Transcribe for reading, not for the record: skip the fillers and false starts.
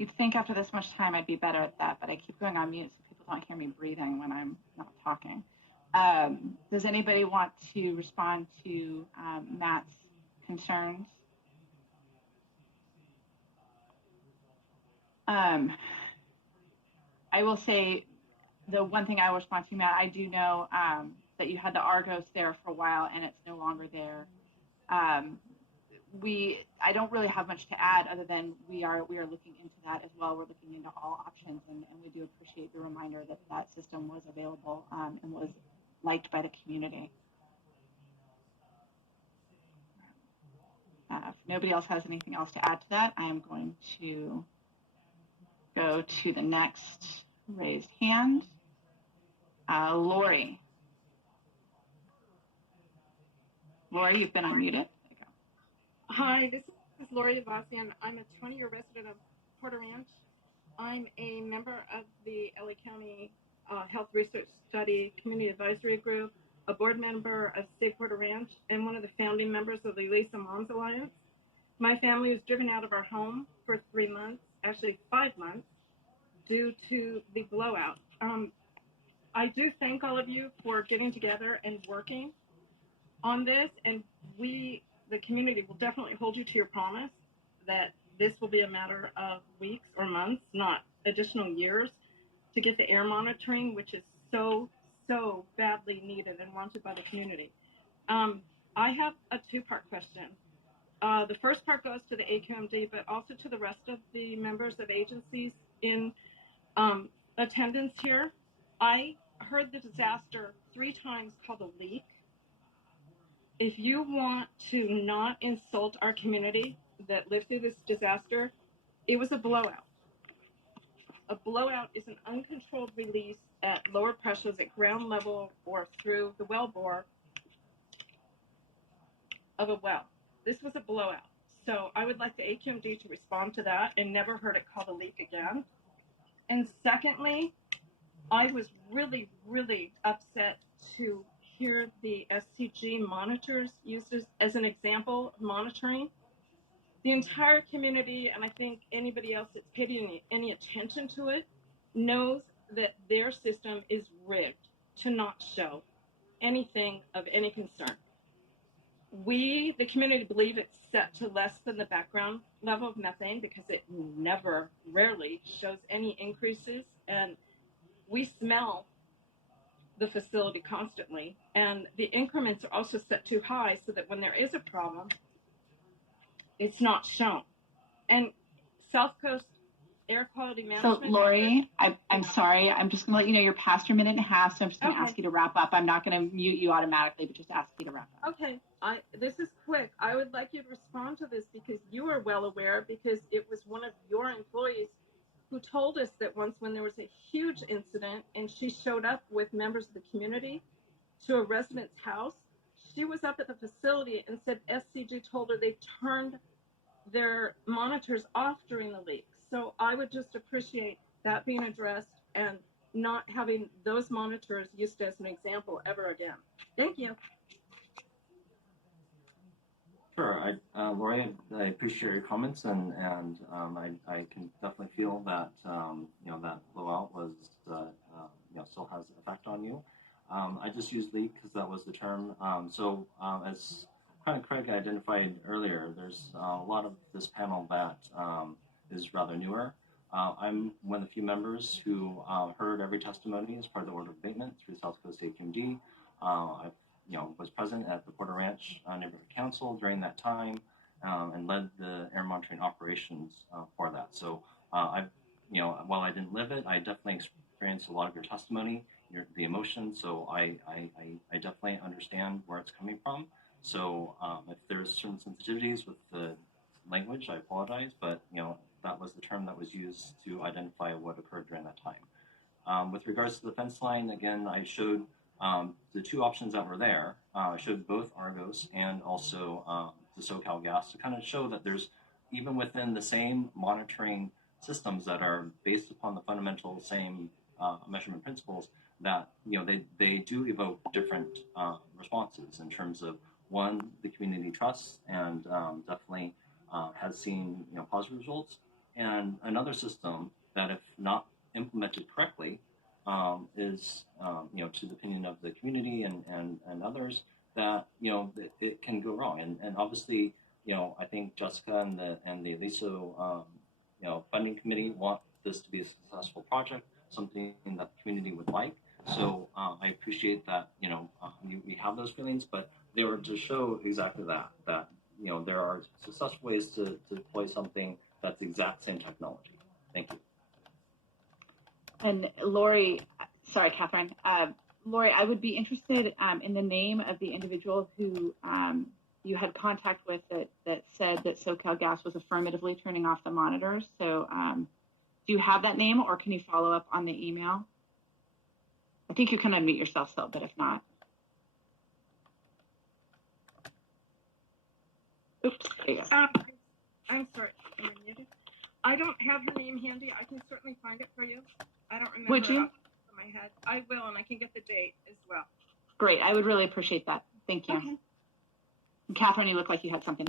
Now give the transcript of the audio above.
You'd think after this much time I'd be better at that, but I keep going on mute so people don't hear me breathing when I'm not talking. Does anybody want to respond to Matt's concerns? I will say the one thing I will respond to, Matt, I do know that you had the Argos there for a while and it's no longer there. I don't really have much to add other than we are looking into that as well. We're looking into all options, and we do appreciate the reminder that that system was available and was liked by the community. If nobody else has anything else to add to that, I am going to go to the next raised hand. Lori. Lori, you've been unmuted. Hi, this is Rory Avassian. I'm a 20-year resident of Porter Ranch. I'm a member of the LA County Health Research Study Community Advisory Group, a board member of Save Porter Ranch, and one of the founding members of the Lisa Moms Alliance. My family was driven out of our home for 3 months, actually 5 months, due to the blowout. I do thank all of you for getting together and working on this, and the community will definitely hold you to your promise that this will be a matter of weeks or months, not additional years, to get the air monitoring, which is so badly needed and wanted by the community. I have a two-part question. The first part goes to the AQMD, but also to the rest of the members of agencies in attendance here. I heard the disaster 3 times called a leak. If you want to not insult our community that lived through this disaster, it was a blowout. A blowout is an uncontrolled release at lower pressures at ground level or through the well bore of a well. This was a blowout. So I would like the AQMD to respond to that and never heard it called a leak again. And secondly, I was really upset to hear the SCG monitors used as an example of monitoring. The entire community, and I think anybody else that's paid any attention to it, knows that their system is rigged to not show anything of any concern. We, the community, believe it's set to less than the background level of methane because it rarely shows any increases, and we smell the facility constantly, and the increments are also set too high so that when there is a problem, it's not shown. And South Coast Air Quality Management. So Lori, I'm sorry, I'm just going to let you know you're past your minute and a half, so I'm just going to ask you to wrap up. I'm not going to mute you automatically, but just ask you to wrap up. Okay, this is quick. I would like you to respond to this because you are well aware, because it was one of your employees who told us that once when there was a huge incident and she showed up with members of the community to a resident's house, she was up at the facility and said SCG told her they turned their monitors off during the leak. So I would just appreciate that being addressed and not having those monitors used as an example ever again. Thank you. Sure, Rory, I appreciate your comments, and I can definitely feel that that blowout was still has an effect on you. I just used leak because that was the term. As kind of Craig identified earlier, there's a lot of this panel that is rather newer. I'm one of the few members who heard every testimony as part of the order of abatement through South Coast AQMD. I've was present at the Porter Ranch Neighborhood Council during that time and led the air monitoring operations for that. So while I didn't live it, I definitely experienced a lot of your testimony, the emotion. So I definitely understand where it's coming from. So if there's certain sensitivities with the language, I apologize, but that was the term that was used to identify what occurred during that time. With regards to the fence line, again, I showed the 2 options that were there. I showed both Argos and also the SoCal Gas to kind of show that there's, even within the same monitoring systems that are based upon the fundamental same measurement principles, that they do evoke different responses in terms of, one, the community trusts and definitely has seen positive results, And another system that, if not implemented correctly, is to the opinion of the community and others, that it can go wrong. And obviously, I think Jessica and the LISO funding committee want this to be a successful project, something that the community would like. So I appreciate that we have those feelings, but they were to show exactly that there are successful ways to deploy something that's the exact same technology. Thank you. And Lori, sorry, Catherine. Lori, I would be interested in the name of the individual who you had contact with that said that SoCalGas was affirmatively turning off the monitors. So do you have that name, or can you follow up on the email? I think you can unmute yourself still, but if not. Oops, there you go. I'm sorry, am I muted? I don't have her name handy. I can certainly find it for you. I don't remember. Would you? Off the top of my head. I will, and I can get the date as well. Great, I would really appreciate that. Thank you. Okay. And Catherine, you look like you had something.